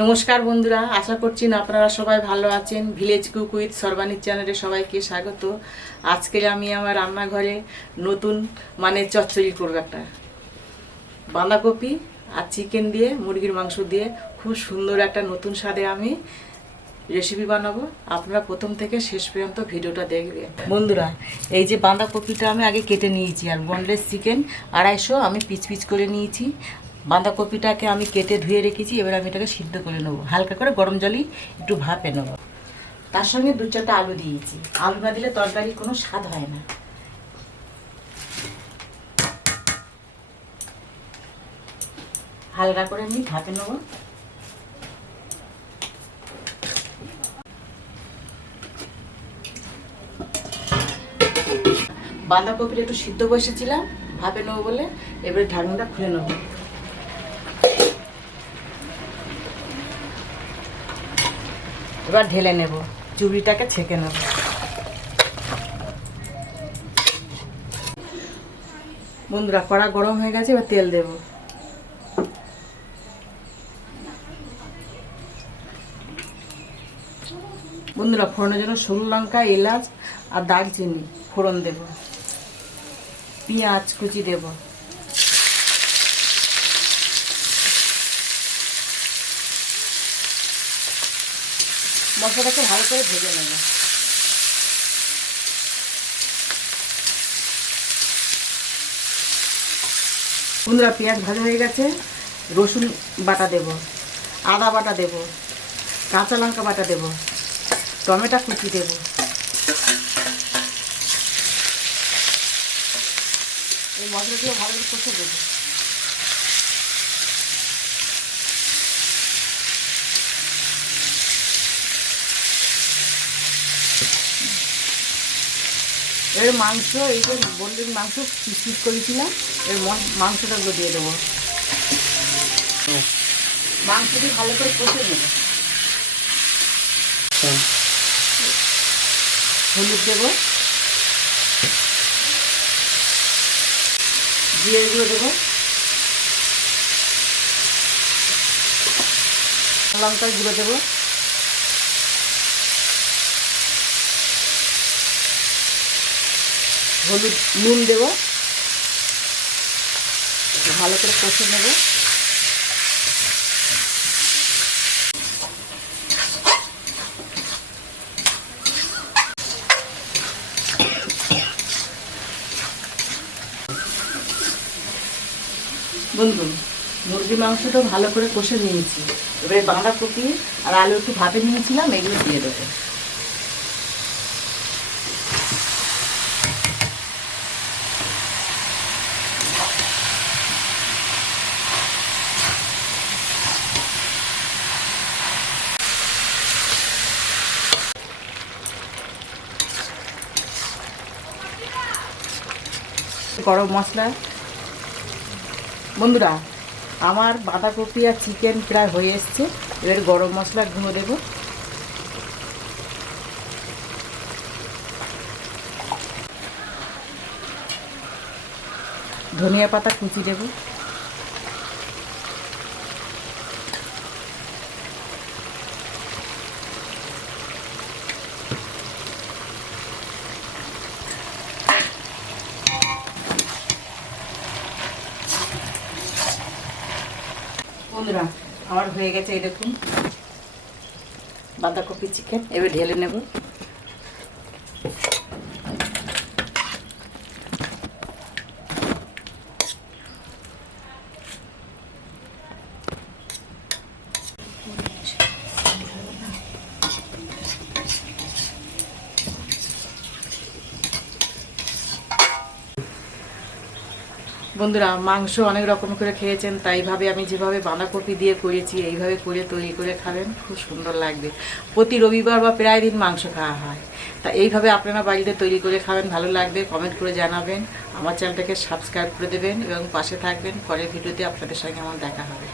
নমস্কার বন্ধুরা, আশা করছি আপনারা সবাই ভালো আছেন। ভিলেজ কুক উইথ সর্বাণীর চ্যানেলে সবাইকে স্বাগত। আজকে আমি আমার রান্নাঘরে নতুন মানে চচ্চড়ি করব একটা বাঁধাকপি আর চিকেন দিয়ে, মুরগির মাংস দিয়ে খুব সুন্দর একটা নতুন স্বাদে আমি রেসিপি বানাবো। আপনারা প্রথম থেকে শেষ পর্যন্ত ভিডিওটা দেখবেন। বন্ধুরা, এই যে বাঁধাকপিটা আমি আগে কেটে নিয়েছি আর বনলেস চিকেন আড়াইশো আমি পিচ পিচ করে নিয়েছি। বাঁধাকপিটাকে আমি কেটে ধুয়ে রেখেছি, এবার আমি এটাকে সিদ্ধ করে নেব। হালকা করে গরম জলই একটু ভাপে নেব। তার সঙ্গে দু চারটা আলু দিয়েছি। আলু না দিলে তরকারি কোনো স্বাদ হয় না। হালকা করে আমি ভাপে নেব। বাঁধাকপিটা একটু সিদ্ধ বসেছিলাম, ভাপে নেব বলে, এবারে ঢাকনাটা খুলে নেব। এবার ঢেলে নেব, চুড়িটাকে ছেঁকে নেব। বন্ধুরা, কড়া গরম হয়ে গেছে, এবার তেল দেব। বন্ধুরা, ফোড়নের জন্য সরু লঙ্কা, এলাচ আর দারচিনি ফোড়ন দেব। পেঁয়াজ কুচি দেব। মশলাটাকে ভালো করে ভেজে নেব। বন্ধুরা, পেঁয়াজ ভাজা হয়ে গেছে। রসুন বাটা দেব, আদা বাটা দেব, কাঁচা লঙ্কা বাটা দেব, টমেটো কুচি দেব। এই মশলাগুলো ভালো করে কষে দেবো এর মাংস, এই যে বন্ডির মাংস, পিস করেছিলাম। এর মাংসটাগুলো দিয়ে দেবো। মাংসটি ভালো করে কষে নেব। হলুদ দেবো। জিরে গুঁড়ো দেবো। লঙ্কার গুঁড়ো দেবো। হলুদ নুন দেবো। ভালো করে কষে নেব। বন্ধু মুরগি মাংসটা ভালো করে কষে নিয়েছি। এবারে বাঁধাকপি আর আলু একটু ভাপে নিয়েছিলাম, এগুলো দিয়ে দেবো। গরম মশলা। বন্ধুরা, আমার বাঁধাকপি আর চিকেন প্রায় হয়ে এসছে। এবার গরম মশলা গুঁড়ো দেবো। ধনিয়া পাতা কুচি দেবো। বন্ধুরা আমার হয়ে গেছে দেখুন বাঁধাকপি চিকেন এবার ঢেলে নেব। বন্ধুরা, মাংস অনেক রকম করে খেয়েছেন তাইভাবে আমি যেভাবে বাঁধাকপি দিয়ে করেছি, এইভাবে করে তৈরি করে খাবেন, খুব সুন্দর লাগবে। প্রতি রবিবার বা প্রায় দিন মাংস খাওয়া হয়। তা এইভাবে আপনারা বাড়িতে তৈরি করে খাবেন, ভালো লাগবে কমেন্ট করে জানাবেন। আমার চ্যানেলটাকে সাবস্ক্রাইব করে দেবেন এবং পাশে থাকবেন, পরের ভিডিওতে আপনাদের সঙ্গে আমার দেখা হবে।